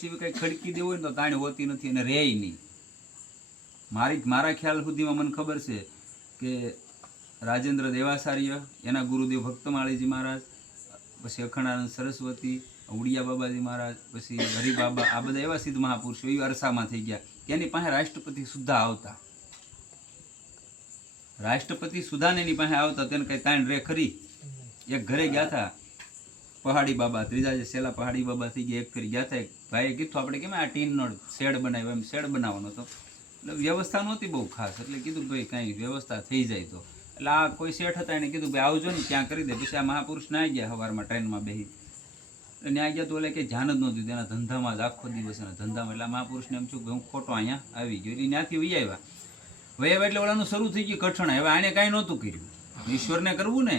સિવાય કંઈ ખડકી દેવું હોય ને તો તાણી હોતી નથી અને રહે નહીં. મારા ખ્યાલ સુધીમાં મને ખબર છે કે રાજેન્દ્ર દેવાચાર્ય, એના ગુરુદેવ ભક્તમાળીજી મહારાજ, પછી અખંડાનંદ સરસ્વતી, ઉડિયા બાબાજી મહારાજ, પછી હરિબાબા, આ બધા એવા સિદ્ધ મહાપુરુષો એ અરસામાં થઈ ગયા. એની પાસે રાષ્ટ્રપતિ સુધા આવતા, રાષ્ટ્રપતિ સુધાને એની પાસે આવતા. તેને કઈ તાણ રે ખરી? એક ઘરે ગયા હતા પહાડી બાબા, ત્રીજા જે સેલા પહાડી બાબા થઈ ગયા, એક ફરી ગયા હતા. એક ભાઈએ કીધું આપણે કેમ આ ટીનનો શેડ બનાવ્યો, એમ શેડ બનાવવાનો હતો. એટલે વ્યવસ્થા નહોતી બહુ ખાસ, એટલે કીધું ભાઈ કાંઈ વ્યવસ્થા થઈ જાય તો. એટલે આ કોઈ શેઠ હતા, એને કીધું ભાઈ આવજો ને ત્યાં કરી દે. પછી આ મહાપુરુષ ના ગયા સવારમાં ટ્રેનમાં બેસી, એટલે ત્યાં ગયા તો એટલે કે ધ્યાન જ નહોતું તેના ધંધામાં જ આખો દિવસ એના ધંધામાં. એટલે મહાપુરુષને એમ છું કે હું ખોટો અહીંયા આવી ગયો. એટલે ત્યાંથી વહી આવ્યા. એટલે ઓલાનું શરૂ થઈ ગયું કઠણાઈ. હવે આને કાંઈ નહોતું કર્યું, ઈશ્વરને કરવું ને,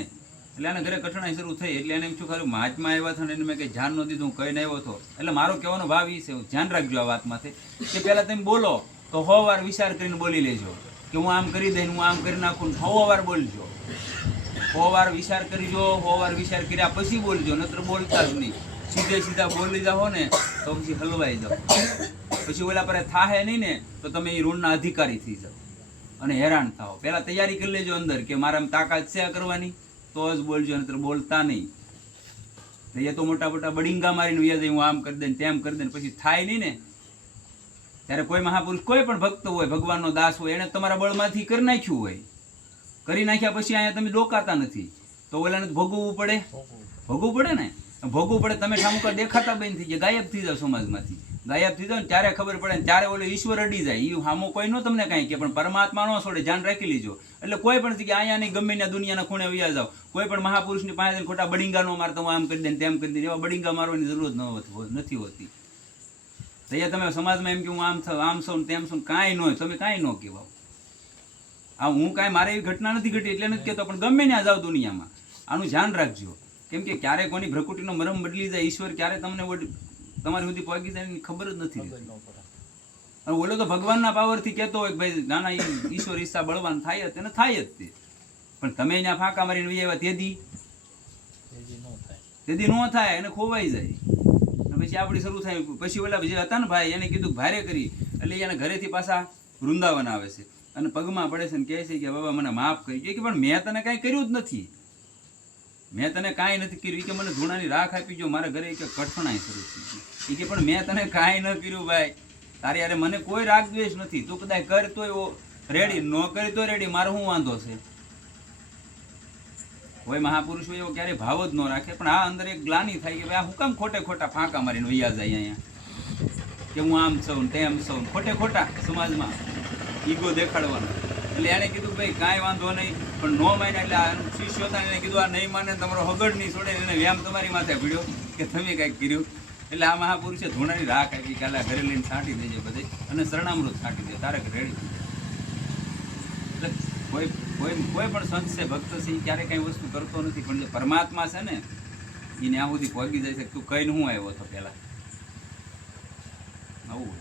એટલે આને ઘરે કઠણાઈ શરૂ થઈ. એટલે એને એમ છું ખાલી મહાત્મા આવ્યા હતા ને એને મેં કંઈ ધ્યાન ન દીધું, હું કહીને આવ્યો હતો. એટલે મારો કહેવાનો ભાવ એ છે, ધ્યાન રાખજો આ વાતમાંથી કે પહેલાં તમે બોલો તો 100 વાર વિચાર કરીને બોલી લેજો કે હું આમ કરી દઈને, હું આમ કરી નાખું. 100 વાર બોલજો, 100 વાર વિચાર કરીજો, 100 વાર વિચાર કર્યા પછી બોલજો, નત્ર બોલતા જ નહીં. સીધા બોલી જાઓ ને તો પછી હલવાઈ જાઓ. પછી ઓલા પર થાહે નહીં ને તો તમે એ ઋણના અધિકારી થઈ જાઓ અને હેરાન થાઓ. પહેલાં તૈયારી કરી લેજો અંદર કે મારા તાકાત છે કરવાની, તો જ બોલજો, નત્ર બોલતા નહીં. એ તો મોટા બડિંગા મારીને વ્યા જાય, હું આમ કરી દે તેમ કરી દે, પછી થાય નહીં ને. ત્યારે કોઈ મહાપુરુષ, કોઈ પણ ભક્ત હોય, ભગવાનનો દાસ હોય, એને તમારા બળમાંથી કરી નાખ્યું હોય, કરી નાખ્યા પછી અહીંયા તમે ડોકાતા નથી, તો ઓલાને ભોગવવું પડે ને. ભોગવવું પડે. તમે ઠામુકા દેખાતા બંધ થઈ જાય, ગાયબ થઈ જાવ સમાજમાંથી. ગાયબ થઈ જાવ ને ત્યારે ખબર પડે ને ત્યારે ઓલો ઈશ્વર અડી જાય. એ હામો કોઈ નો તમને કાંઈ કે, પણ પરમાત્મા નો છોડે, ધ્યાન રાખી લીજો. એટલે કોઈ પણ જગ્યાએ અહીંયા નહીં, ગમે ત્યાં દુનિયાના ખૂણે વ્યા જાવ, કોઈ પણ મહાપુરુષની પાસે ખોટા બડિંગા નો મારતા, હું આમ કરી દે તેમ કરી દે, એવા બડિંગા મારવાની જરૂર નથી હોતી. અહીંયા તમે સમાજમાં એમ કે હું આમ સૌ તેમ સૌ, કાંઈ ન હોય, તમે કાંઈ ન કહેવાઓ. આ હું કાંઈ મારે એવી ઘટના નથી ઘટી એટલે નથી કહેતો, પણ ગમે ત્યાં જાઓ દુનિયામાં આનું ધ્યાન રાખજો. કેમ કે ક્યારે કોની ભ્રકુટીનો મરમ બદલી જાય, ઈશ્વર ક્યારે તમને તમારી સુધી પહોંચી જાય એની ખબર જ નથી. અને ઓલો તો ભગવાનના પાવરથી કહેતો હોય કે ભાઈ નાના ઈશ્વર ઈચ્છા બળવાન થાય જ, એને થાય જ તે. પણ તમે ત્યાં ફાંકા મારીને આવ્યા તેદી ન થાય, એને ખોવાઈ જાય. પછી આપણી શરૂ થાય. પછી ઓલા જે હતા ને ભાઈ, એને કીધું ભારે કરી, એટલે એને ઘરેથી પાછા વૃંદાવન આવે છે અને પગમાં પડે છે ને કહે છે કે બાબા મને માફ કરી. કે પણ મેં તને કાંઈ કર્યું જ નથી, મેં તને કાંઈ નથી કર્યું. કે મને ધૂણાની રાખ આપી જો, મારા ઘરે કે કઠણાઈ શરૂ થઈ ગઈ. કે પણ મેં તને કાંઈ ન કર્યું ભાઈ, તારી યારે મને કોઈ રાગ દ્વેષ નથી. તું કદાચ કર તોય રેડી, ન કરી તો રેડી, મારો શું વાંધો છે? કોઈ મહાપુરુષ હોય એવો ક્યારેય ભાવ જ ન રાખે. પણ આ અંદર એક ગ્લાની થાય કે ભાઈ આ હું કામ ખોટા ફાંકા મારીને વૈયા જાય અહીંયા, કે હું આમ સૌ તેમ સૌ, ખોટા સમાજમાં ઈગો દેખાડવાનો. એટલે એને કીધું ભાઈ કાંઈ વાંધો નહીં, પણ નો માને. એટલે આ શિષ્યો હતા એને કીધું આ નહીં માને તમારો હગડ નહીં છોડે, એને વ્યામ તમારી માથે ભીડ્યો કે તમે કાંઈક કર્યું. એટલે આ મહાપુરુષે ધૂણાની રાખ આપી, કાલે ઘરે લઈને છાંટી દેજે બધે, અને શરણામૃત છાંટી દે, તારે રેડી થઈ જાય. એટલે કોઈ પણ સંત છે, ભક્ત છે, એ ક્યારે કાંઈ વસ્તુ કરતો નથી. પણ જે પરમાત્મા છે ને એને આ સુધી પહોંચી જાય છે. તું કહીને હું આવ્યો હતો પહેલાં આવું